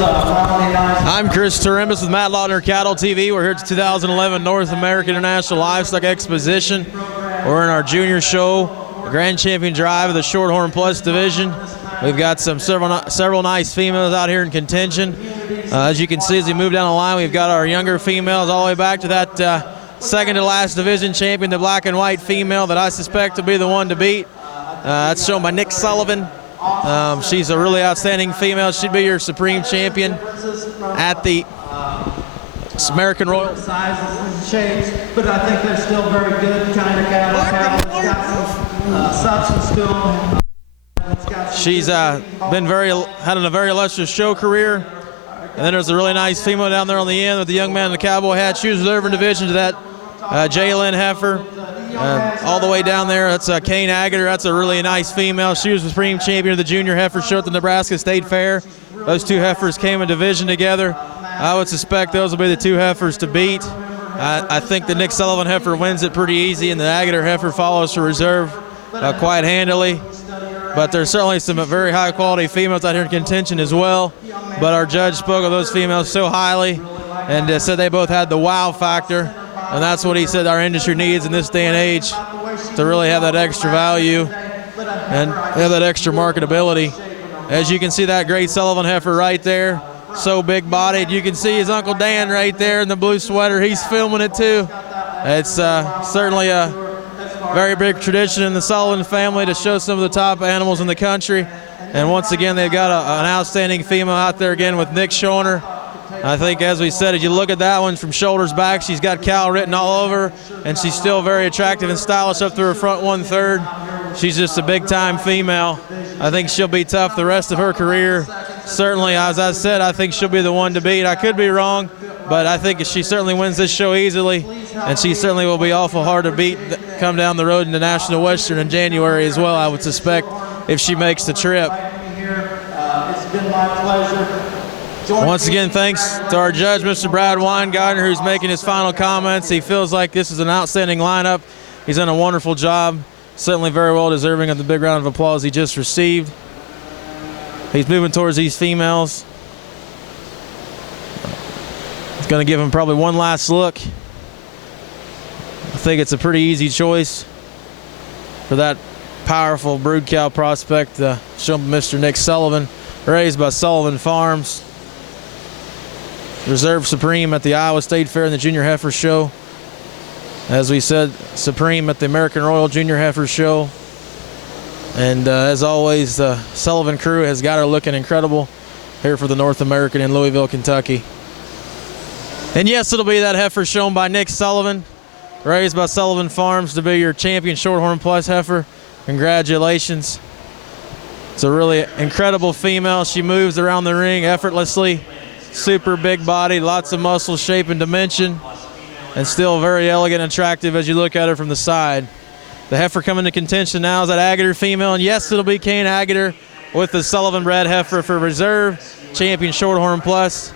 I'm Chris Turimbus with Matt Lautner Cattle TV. We're here at the 2011 North American International Livestock Exposition. We're in our junior show, the Grand Champion Drive of the Shorthorn Plus division. We've got several nice females out here in contention. As you can see, as we move down the line, we've got our younger females all the way back to that second to last division champion, the black and white female that I suspect to be the one to beat. That's shown by Nick Sullivan. She's a really outstanding female. She'd be your supreme champion at the American Royal. Sizes and shapes, but I think they're still very good kind of cattle. It's got some substance to them. She's had a very illustrious show career. And then there's a really nice female down there on the end with the young man in the cowboy hat. She was reserved in division to that Jalen Heifer. All the way down there, that's Kane Agater. That's a really nice female. She was the supreme champion of the junior heifer show at the Nebraska State Fair. Those two heifers came in division together. I would suspect those will be the two heifers to beat. I think the Nick Sullivan heifer wins it pretty easy, and the Agater heifer follows for reserve quite handily. But there's certainly some very high-quality females out here in contention as well. But our judge spoke of those females so highly and said they both had the wow factor. And that's what he said our industry needs in this day and age, to really have that extra value and have that extra marketability. As you can see, that great Sullivan heifer right there, so big-bodied. You can see his Uncle Dan right there in the blue sweater. He's filming it too. It's certainly a very big tradition in the Sullivan family to show some of the top animals in the country. And once again, they've got an outstanding female out there again with Nick showing her. I think, as we said, as you look at that one from shoulders back, she's got Cal written all over, and she's still very attractive and stylish up through her front 1/3. She's just a big-time female. I think she'll be tough the rest of her career. Certainly, as I said, I think she'll be the one to beat. I could be wrong, but I think she certainly wins this show easily, and she certainly will be awful hard to beat come down the road into National Western in January as well, I would suspect, if she makes the trip. It's been my pleasure. Once again, thanks to our judge, Mr. Brad Weingartner, who's making his final comments. He feels like this is an outstanding lineup. He's done a wonderful job. Certainly very well deserving of the big round of applause he just received. He's moving towards these females. He's going to give him probably one last look. I think it's a pretty easy choice for that powerful brood cow prospect, Mr. Nick Sullivan, raised by Sullivan Farms. Reserve supreme at the Iowa State Fair and the Junior Heifer Show. As we said, supreme at the American Royal Junior Heifer Show. And as always, the Sullivan crew has got her looking incredible here for the North American in Louisville, Kentucky. And yes, it'll be that heifer shown by Nick Sullivan, raised by Sullivan Farms to be your champion Shorthorn Plus heifer. Congratulations. It's a really incredible female. She moves around the ring effortlessly. Super big body, lots of muscle, shape, and dimension, and still very elegant and attractive as you look at her from the side. The heifer coming to contention now is that Agater female, and yes, it'll be Kane Agater with the Sullivan bred heifer for reserve, champion Shorthorn Plus.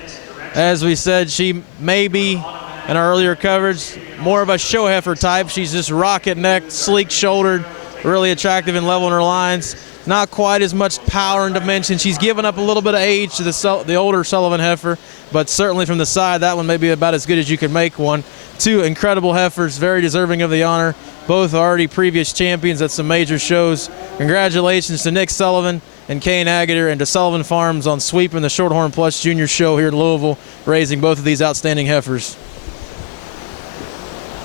As we said, she may be, in our earlier coverage, more of a show heifer type. She's just rocket-necked, sleek-shouldered, really attractive and level in her lines. Not quite as much power and dimension. She's given up a little bit of age to the older Sullivan heifer, but certainly from the side, that one may be about as good as you can make one. Two incredible heifers, very deserving of the honor. Both already previous champions at some major shows. Congratulations to Nick Sullivan and Kane Agater, and to Sullivan Farms on sweeping the Shorthorn Plus Junior Show here in Louisville, raising both of these outstanding heifers.